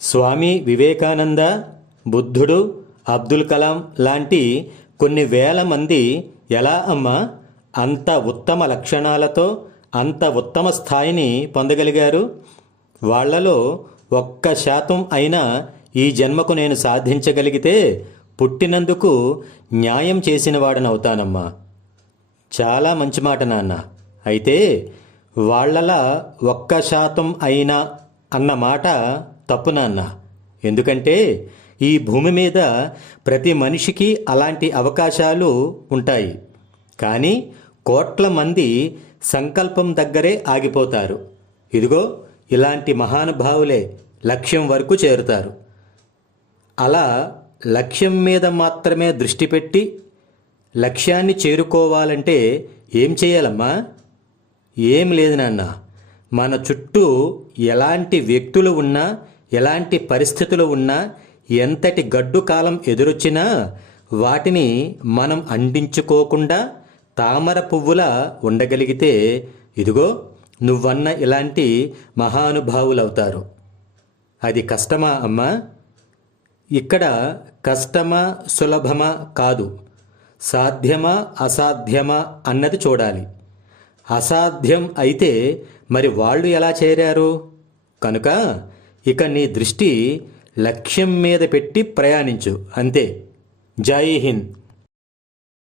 స్వామి వివేకానంద, బుద్ధుడు, అబ్దుల్ కలాం లాంటి కొన్ని వేల మంది ఎలా అమ్మా అంత ఉత్తమ లక్షణాలతో అంత ఉత్తమ స్థాయిని పొందగలిగారు? వాళ్లలో 1% అయినా ఈ జన్మకు నేను సాధించగలిగితే పుట్టినందుకు న్యాయం చేసిన వాడనవుతానమ్మా. చాలా మంచి మాట నాన్న. అయితే వాళ్ళలా 1% అయినా అన్న మాట తప్పు నాన్న. ఎందుకంటే ఈ భూమి మీద ప్రతి మనిషికి అలాంటి అవకాశాలు ఉంటాయి. కానీ కోట్ల మంది సంకల్పం దగ్గరే ఆగిపోతారు. ఇదిగో ఇలాంటి మహానుభావులే లక్ష్యం వరకు చేరుతారు. అలా లక్ష్యం మీద మాత్రమే దృష్టి పెట్టి లక్ష్యాన్ని చేరుకోవాలంటే ఏం చేయాలమ్మా? ఏం లేదు నాన్న. మన చుట్టూ ఎలాంటి వ్యక్తులు ఉన్నా, ఎలాంటి పరిస్థితులు ఉన్నా, ఎంతటి గడ్డు కాలం ఎదురొచ్చినా వాటిని మనం అంటించుకోకుండా తామర పువ్వులా ఉండగలిగితే ఇదిగో నువ్వన్న ఇలాంటి మహానుభావులవుతారు. అది కష్టమా అమ్మా? ఇక్కడ కష్టమా సులభమా కాదు, సాధ్యమా అసాధ్యమా అన్నది చూడాలి. అసాధ్యం అయితే మరి వాళ్ళు ఎలా చేరారు? కనుక ఇక నీ దృష్టి లక్ష్యం మీద పెట్టి ప్రయాణించు అంతే. జై హింద్.